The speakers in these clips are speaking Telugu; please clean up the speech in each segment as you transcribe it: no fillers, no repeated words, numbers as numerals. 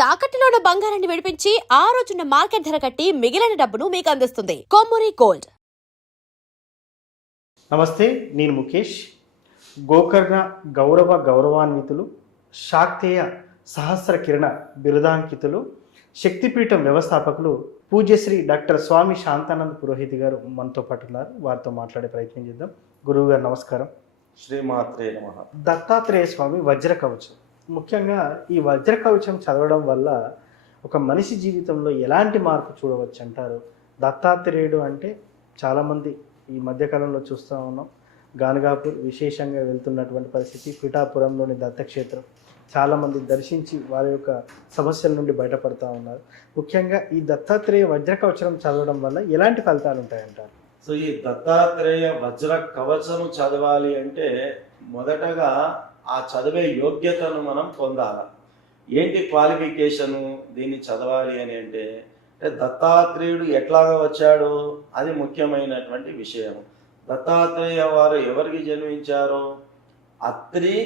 తాకట్టులో ఉన్న బంగారాన్ని విడిపించి ఆ రోజున్న మార్కెట్ ధర కట్టి మిగిలిన డబ్బును మీకు అందిస్తుంది కొమ్మూరి గోల్డ్. నమస్తే, నేను ముఖేష్. గోకర్ణ గౌరవాన్వితులు, శాక్తేయ సహస్ర కిరణ బిరుదాంకితులు, శక్తిపీఠం వ్యవస్థాపకులు పూజ్యశ్రీ డాక్టర్ స్వామి శాంతానంద పురోహిత్ గారు మనతో పాటు ఉన్నారు. వారితో మాట్లాడే ప్రయత్నం చేద్దాం. గురువు గారు నమస్కారం. శ్రీమాత్రే నమః. దత్తాత్రేయ స్వామి వజ్ర కవచం, ముఖ్యంగా ఈ వజ్ర కవచం చదవడం వల్ల ఒక మనిషి జీవితంలో ఎలాంటి మార్పు చూడవచ్చు అంటారు? దత్తాత్రేయుడు అంటే చాలామంది ఈ మధ్యకాలంలో చూస్తూ ఉన్నాం. గానగాపూర్ విశేషంగా వెళ్తున్నటువంటి పరిస్థితి, పిఠాపురంలోని దత్తక్షేత్రం చాలామంది దర్శించి వారి యొక్క సమస్యల నుండి బయటపడుతూ ఉన్నారు. ముఖ్యంగా ఈ దత్తాత్రేయ వజ్ర కవచం చదవడం వల్ల ఎలాంటి ఫలితాలు ఉంటాయంటారు? సో ఈ దత్తాత్రేయ వజ్ర కవచము చదవాలి అంటే మొదటగా ఆ చదివే యోగ్యతను మనం పొందాలి. ఏంటి క్వాలిఫికేషను దీన్ని చదవాలి అని అంటే దత్తాత్రేయుడు ఎట్లాగా వచ్చాడో అది ముఖ్యమైనటువంటి విషయం. దత్తాత్రేయ వారు ఎవరికి జన్మించారో అత్రి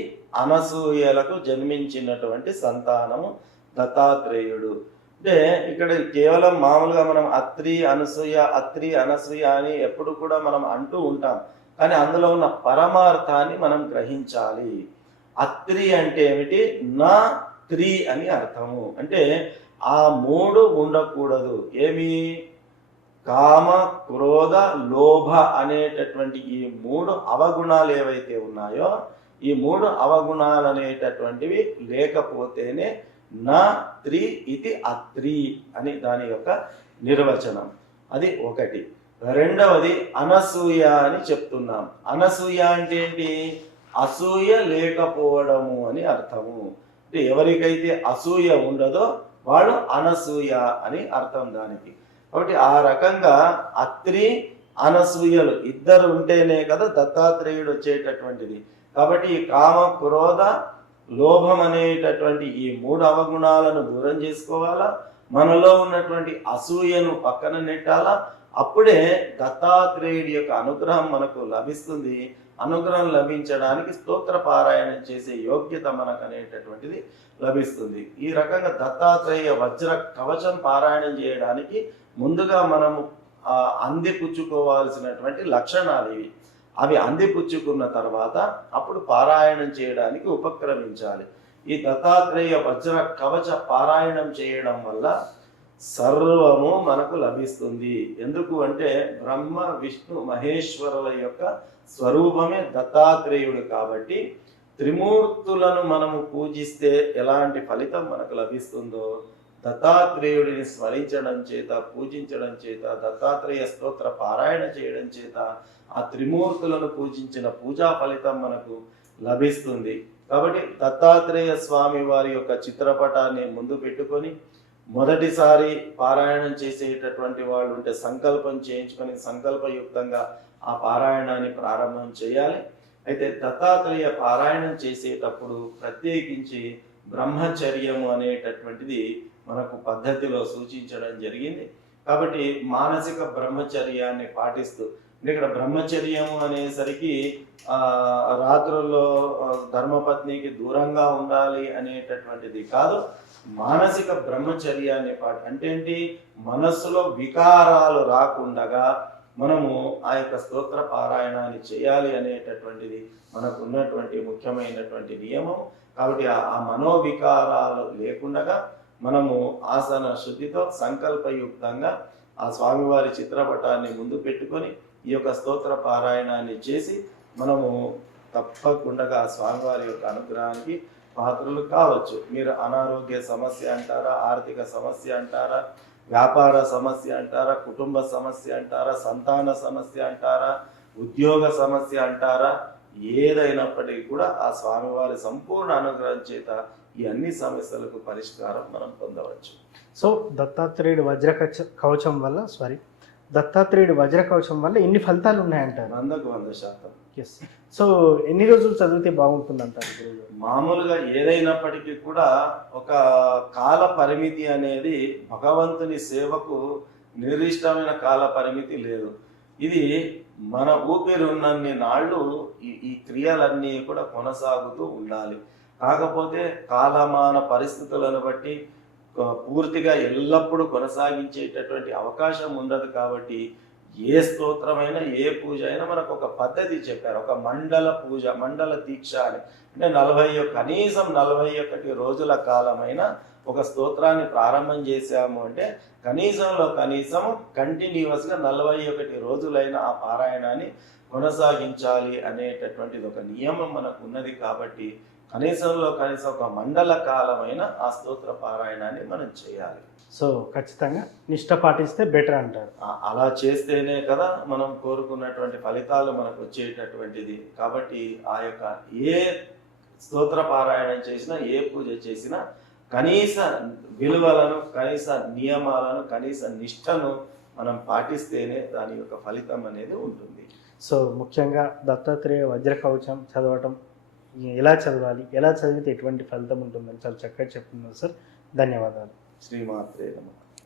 అనసూయలకు జన్మించినటువంటి సంతానము దత్తాత్రేయుడు. అంటే ఇక్కడ కేవలం మామూలుగా మనం అత్రి అనసూయ అని ఎప్పుడు కూడా మనం అంటూ ఉంటాం, కానీ అందులో ఉన్న పరమార్థాన్ని మనం గ్రహించాలి. అత్రి అంటే ఏమిటి? నా త్రి అని అర్థము. అంటే ఆ మూడు ఉండకూడదు. ఏమి? కామ, క్రోధ, లోభ అనేటటువంటి ఈ మూడు అవగుణాలు ఏవైతే ఉన్నాయో ఈ మూడు అవగుణాలు అనేటటువంటివి లేకపోతేనే నా త్రి ఇది అత్రి అని దాని యొక్క నిర్వచనం. అది ఒకటి. రెండవది అనసూయ అని చెప్తున్నాం. అనసూయ అంటే ఏంటి? అసూయ లేకపోవడము అని అర్థము. అంటే ఎవరికైతే అసూయ ఉండదో వాళ్ళు అనసూయ అని అర్థం దానికి. కాబట్టి ఆ రకంగా అత్రి అనసూయలు ఇద్దరు ఉంటేనే కదా దత్తాత్రేయుడు వచ్చేటటువంటిది. కాబట్టి ఈ కామ, క్రోధ, లోభం అనేటటువంటి ఈ మూడు అవగుణాలను దూరం చేసుకోవాలా, మనలో ఉన్నటువంటి అసూయను పక్కన నెట్టాలా. అప్పుడే దత్తాత్రేయుడి యొక్క అనుగ్రహం మనకు లభిస్తుంది. అనుగ్రహం లభించడానికి స్తోత్ర పారాయణం చేసే యోగ్యత మనకు అనేటటువంటిది లభిస్తుంది. ఈ రకంగా దత్తాత్రేయ వజ్ర కవచం పారాయణం చేయడానికి ముందుగా మనము అందిపుచ్చుకోవాల్సినటువంటి లక్షణాలు ఇవి. అవి అందిపుచ్చుకున్న తర్వాత అప్పుడు పారాయణం చేయడానికి ఉపక్రమించాలి. ఈ దత్తాత్రేయ వజ్ర కవచ పారాయణం చేయడం వల్ల సర్వము మనకు లభిస్తుంది. ఎందుకు అంటే బ్రహ్మ, విష్ణు, మహేశ్వరుల యొక్క స్వరూపమే దత్తాత్రేయుడు. కాబట్టి త్రిమూర్తులను మనము పూజిస్తే ఎలాంటి ఫలితం మనకు లభిస్తుందో దత్తాత్రేయుడిని స్మరించడం చేత, పూజించడం చేత, దత్తాత్రేయ స్తోత్ర పారాయణ చేయడం చేత ఆ త్రిమూర్తులను పూజించిన పూజా ఫలితం మనకు లభిస్తుంది. కాబట్టి దత్తాత్రేయ స్వామి వారి యొక్క చిత్రపటాన్ని ముందు పెట్టుకొని మొదటిసారి పారాయణం చేసేటటువంటి వాళ్ళు ఉంటే సంకల్పం చేయించుకొని సంకల్పయుక్తంగా ఆ పారాయణాన్ని ప్రారంభం చేయాలి. అయితే దత్తాత్రేయ పారాయణం చేసేటప్పుడు ప్రత్యేకించి బ్రహ్మచర్యము అనేటటువంటిది మనకు పద్ధతిలో సూచించడం జరిగింది. కాబట్టి మానసిక బ్రహ్మచర్యాన్ని పాటిస్తూ, ఇక్కడ బ్రహ్మచర్యము అనేసరికి రాత్రుల్లో ధర్మపత్నికి దూరంగా ఉండాలి అనేటటువంటిది కాదు. మానసిక బ్రహ్మచర్యాన్ని అంటే ఏంటి? మనస్సులో వికారాలు రాకుండగా మనము ఆ యొక్క స్తోత్ర పారాయణాన్ని చేయాలి అనేటటువంటిది మనకు ఉన్నటువంటి ముఖ్యమైనటువంటి నియమం. కాబట్టి ఆ మనోవికారాలు లేకుండగా మనము ఆసన శుద్ధితో సంకల్పయుక్తంగా ఆ స్వామివారి చిత్రపటాన్ని ముందు పెట్టుకొని ఈ యొక్క స్తోత్ర పారాయణాన్ని చేసి మనము తప్పకుండా ఆ స్వామివారి యొక్క అనుగ్రహానికి పాత్రలు కావచ్చు. మీరు అనారోగ్య సమస్య అంటారా, ఆర్థిక సమస్య అంటారా, వ్యాపార సమస్య అంటారా, కుటుంబ సమస్య అంటారా, సంతాన సమస్య అంటారా, ఉద్యోగ సమస్య అంటారా, ఏదైనప్పటికీ కూడా ఆ స్వామివారి సంపూర్ణ అనుగ్రహం చేత ఈ అన్ని సమస్యలకు పరిష్కారం మనం పొందవచ్చు. సో దత్తాత్రేయుడు వజ్ర కవచం వల్ల ఎన్ని ఫలితాలు ఉన్నాయంటారు? 100% ఎస్. సో ఎన్ని రోజులు చదివితే బాగుంటుంది అంటారు? మామూలుగా ఏదైనప్పటికీ కూడా ఒక కాల పరిమితి అనేది భగవంతుని సేవకు నిర్దిష్టమైన కాల పరిమితి లేదు. ఇది మన ఊపిరి ఉన్నన్ని నాళ్ళు ఈ క్రియలన్నీ కూడా కొనసాగుతూ ఉండాలి. కాకపోతే కాలమాన పరిస్థితులను బట్టి పూర్తిగా ఎల్లప్పుడూ కొనసాగించేటటువంటి అవకాశం ఉండదు. కాబట్టి ఏ స్తోత్రమైనా ఏ పూజ అయినా మనకు ఒక పద్ధతి చెప్పారు. ఒక మండల పూజ, మండల దీక్ష అని, అంటే కనీసం 41 రోజుల కాలమైన ఒక స్తోత్రాన్ని ప్రారంభం చేశాము అంటే కనీసం కంటిన్యూస్గా 41 రోజులైన ఆ పారాయణాన్ని కొనసాగించాలి అనేటటువంటిది ఒక నియమం మనకు ఉన్నది. కాబట్టి కనీసం ఒక మండల కాలమైన ఆ స్తోత్ర పారాయణాన్ని మనం చేయాలి. సో ఖచ్చితంగా నిష్ట పాటిస్తే బెటర్ అంటారు. అలా చేస్తేనే కదా మనం కోరుకున్నటువంటి ఫలితాలు మనకు వచ్చేటటువంటిది. కాబట్టి ఆ యొక్క ఏ స్తోత్ర పారాయణం చేసినా, ఏ పూజ చేసినా కనీస విలువలను, కనీస నియమాలను, కనీస నిష్టను మనం పాటిస్తేనే దాని యొక్క ఫలితం అనేది ఉంటుంది. సో ముఖ్యంగా దత్తాత్రేయ వజ్ర కవచం చదవటం ఎలా చదవాలి, ఎలా చదివితే ఎటువంటి ఫలితం ఉంటుందని చాలా చక్కగా చెప్తున్నారు సార్. ధన్యవాదాలు. శ్రీమాత్రే నమః.